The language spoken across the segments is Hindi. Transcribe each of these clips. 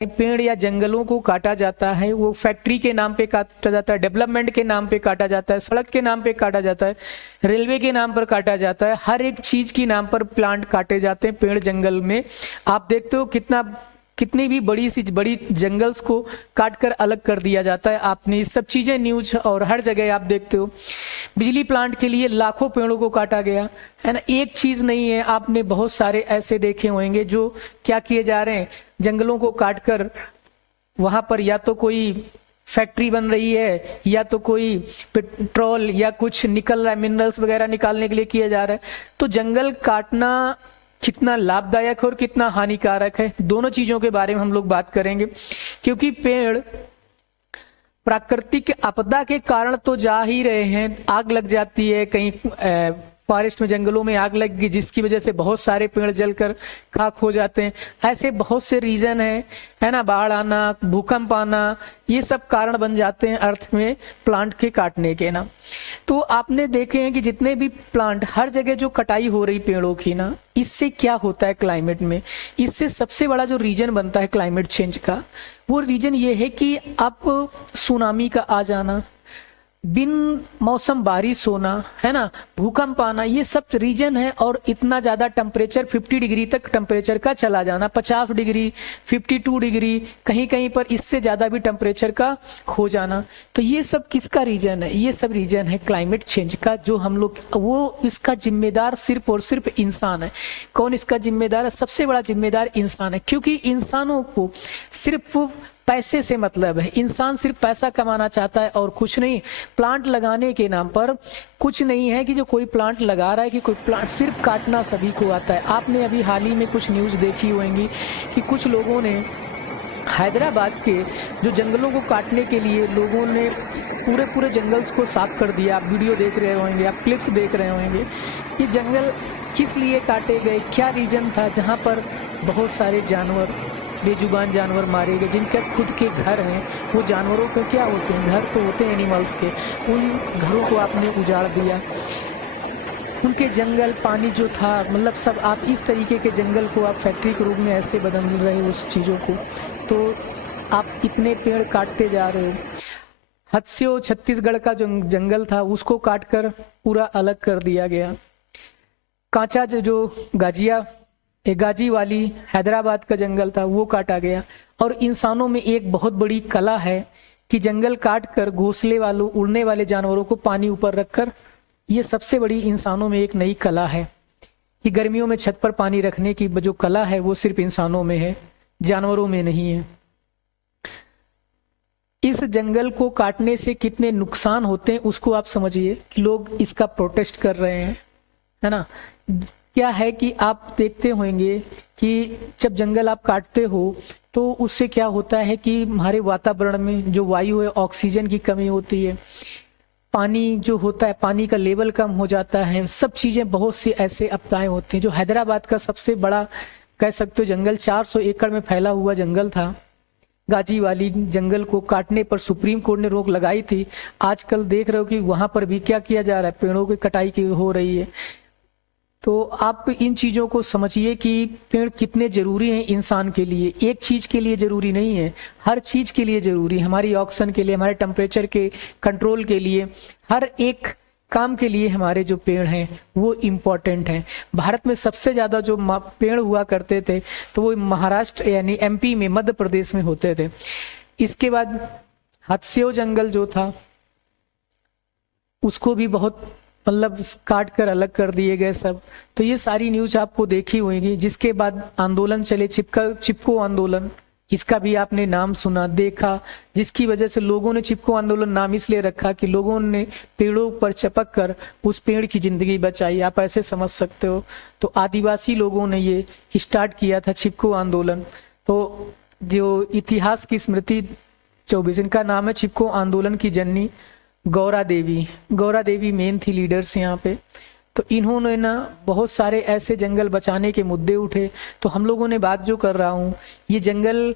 पेड़ या जंगलों को काटा जाता है, वो फैक्ट्री के नाम पे काटा जाता है, डेवलपमेंट के नाम पे काटा जाता है, सड़क के नाम पे काटा जाता है, रेलवे के नाम पर काटा जाता है, हर एक चीज के नाम पर प्लांट काटे जाते हैं पेड़ जंगल में। आप देखते हो कितनी भी बड़ी जंगल्स को काट कर अलग कर दिया जाता है। आपने ये सब चीजें न्यूज और हर जगह आप देखते हो। बिजली प्लांट के लिए लाखों पेड़ों को काटा गया है ना। एक चीज नहीं है, आपने बहुत सारे ऐसे देखे होंगे जो क्या किए जा रहे हैं, जंगलों को काटकर वहां पर या तो कोई फैक्ट्री बन रही है या तो कोई पेट्रोल या कुछ निकल रहा है, मिनरल्स वगैरह निकालने के लिए किया जा रहा है। तो जंगल काटना कितना लाभदायक है और कितना हानिकारक है, दोनों चीजों के बारे में हम लोग बात करेंगे। क्योंकि पेड़ प्राकृतिक आपदा के कारण तो जा ही रहे हैं, आग लग जाती है कहीं फॉरेस्ट में, जंगलों में आग लग गई जिसकी वजह से बहुत सारे पेड़ जलकर खाक हो जाते हैं। ऐसे बहुत से रीजन है ना, बाढ़ आना, भूकंप आना, ये सब कारण बन जाते हैं अर्थ में प्लांट के काटने के ना। तो आपने देखे हैं कि जितने भी प्लांट, हर जगह जो कटाई हो रही पेड़ों की ना, इससे क्या होता है क्लाइमेट में, इससे सबसे बड़ा जो रीजन बनता है क्लाइमेट चेंज का, वो रीजन ये है कि आप सुनामी का आ जाना, बिन मौसम बारिश होना, है ना, भूकंप आना, ये सब रीजन है। और इतना ज्यादा टेम्परेचर 50 डिग्री तक टेम्परेचर का चला जाना, 50 डिग्री, 52 डिग्री, कहीं कहीं पर इससे ज्यादा भी टेम्परेचर का हो जाना। तो ये सब किसका रीजन है? ये सब रीजन है क्लाइमेट चेंज का, जो हम लोग, वो इसका जिम्मेदार सिर्फ और सिर्फ इंसान है। कौन इसका जिम्मेदार है? सबसे बड़ा जिम्मेदार इंसान है। क्योंकि इंसानों को सिर्फ पैसे से मतलब है, इंसान सिर्फ पैसा कमाना चाहता है और कुछ नहीं। प्लांट लगाने के नाम पर कुछ नहीं है कि जो कोई प्लांट लगा रहा है कि कोई प्लांट, सिर्फ काटना सभी को आता है। आपने अभी हाल ही में कुछ न्यूज देखी होंगी कि कुछ लोगों ने हैदराबाद के जो जंगलों को काटने के लिए लोगों ने पूरे जंगल्स को साफ कर दिया। आप वीडियो देख रहे होंगे, आप क्लिप्स देख रहे होंगे। ये जंगल किस लिए काटे गए, क्या रीजन था? जहाँ पर बहुत सारे जानवर, बेजुबान जानवर मारे गए, जिनके खुद के घर हैं। वो जानवरों के क्या होते हैं? घर तो होते हैं एनिमल्स के, उन घरों को आपने उजाड़ दिया। उनके जंगल, पानी जो था, मतलब सब आप इस तरीके के जंगल को आप फैक्ट्री के रूप में ऐसे बदल रहे हो उस चीज़ों को। तो आप इतने पेड़ काटते जा रहे हो। हत्स्यो छत्तीसगढ़ का जो जंगल था उसको काटकर पूरा अलग कर दिया गया। कांचा जो गाजी वाली हैदराबाद का जंगल था वो काटा गया। और इंसानों में एक बहुत बड़ी कला है कि जंगल काट कर घोंसले वालों, उड़ने वाले जानवरों को पानी ऊपर रखकर, ये सबसे बड़ी इंसानों में एक नई कला है कि गर्मियों में छत पर पानी रखने की जो कला है वो सिर्फ इंसानों में है, जानवरों में नहीं है। इस जंगल को काटने से कितने नुकसान होते हैं उसको आप समझिए कि लोग इसका प्रोटेस्ट कर रहे हैं, है ना। क्या है कि आप देखते होंगे कि जब जंगल आप काटते हो तो उससे क्या होता है कि हमारे वातावरण में जो वायु है, ऑक्सीजन की कमी होती है, पानी जो होता है, पानी का लेवल कम हो जाता है, सब चीजें, बहुत सी ऐसे आपदाएं होती हैं। जो हैदराबाद का सबसे बड़ा कह सकते हो जंगल, 400 एकड़ में फैला हुआ जंगल था, गाजी वाली जंगल को काटने पर सुप्रीम कोर्ट ने रोक लगाई थी। आजकल देख रहे हो कि वहां पर भी क्या किया जा रहा है, पेड़ों की कटाई की हो रही है। तो आप इन चीजों को समझिए कि पेड़ कितने जरूरी हैं इंसान के लिए। एक चीज के लिए जरूरी नहीं है, हर चीज के लिए जरूरी है। हमारी ऑक्सीजन के लिए, हमारे टेम्परेचर के कंट्रोल के लिए, हर एक काम के लिए हमारे जो पेड़ हैं वो इम्पोर्टेंट हैं। भारत में सबसे ज्यादा जो पेड़ हुआ करते थे तो वो महाराष्ट्र यानी एमपी में, मध्य प्रदेश में होते थे। इसके बाद हत्स्यो जंगल जो था उसको भी बहुत मतलब काट कर अलग कर दिए गए सब। तो ये सारी न्यूज आपको देखी होगी। जिसके बाद आंदोलन चले, चिपको आंदोलन, इसका भी आपने नाम सुना, देखा, जिसकी वजह से लोगों ने चिपको आंदोलन नाम इसलिए रखा कि लोगों ने पेड़ों पर चिपक कर उस पेड़ की जिंदगी बचाई, आप ऐसे समझ सकते हो। तो आदिवासी लोगों ने ये स्टार्ट किया था चिपको आंदोलन। तो जो इतिहास की स्मृति 24, इनका नाम है चिपको आंदोलन की जननी गौरा देवी मेन थी लीडर्स यहाँ पे। तो इन्होंने ना बहुत सारे ऐसे जंगल बचाने के मुद्दे उठे। तो हम लोगों ने बात जो कर रहा हूँ, ये जंगल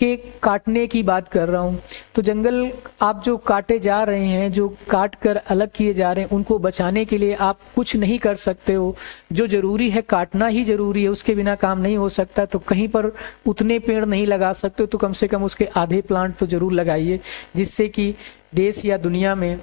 के काटने की बात कर रहा हूँ। तो जंगल आप जो काटे जा रहे हैं, जो काट कर अलग किए जा रहे हैं, उनको बचाने के लिए आप कुछ नहीं कर सकते हो। जो जरूरी है काटना ही जरूरी है, उसके बिना काम नहीं हो सकता। तो कहीं पर उतने पेड़ नहीं लगा सकते तो कम से कम उसके आधे प्लांट तो जरूर लगाइए, जिससे कि देश या दुनिया में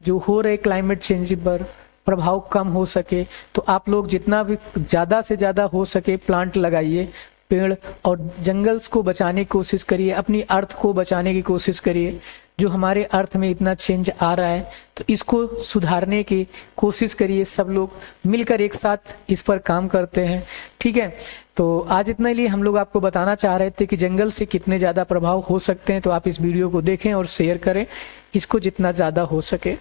जो हो रहे क्लाइमेट चेंज पर प्रभाव कम हो सके। तो आप लोग जितना भी ज़्यादा से ज़्यादा हो सके प्लांट लगाइए, पेड़ और जंगल्स को बचाने की कोशिश करिए, अपनी अर्थ को बचाने की कोशिश करिए। जो हमारे अर्थ में इतना चेंज आ रहा है तो इसको सुधारने की कोशिश करिए। सब लोग मिलकर एक साथ इस पर काम करते हैं, ठीक है। तो आज इतना लिए हम लोग आपको बताना चाह रहे थे कि जंगल से कितने ज़्यादा प्रभाव हो सकते हैं। तो आप इस वीडियो को देखें और शेयर करें इसको जितना ज़्यादा हो सके।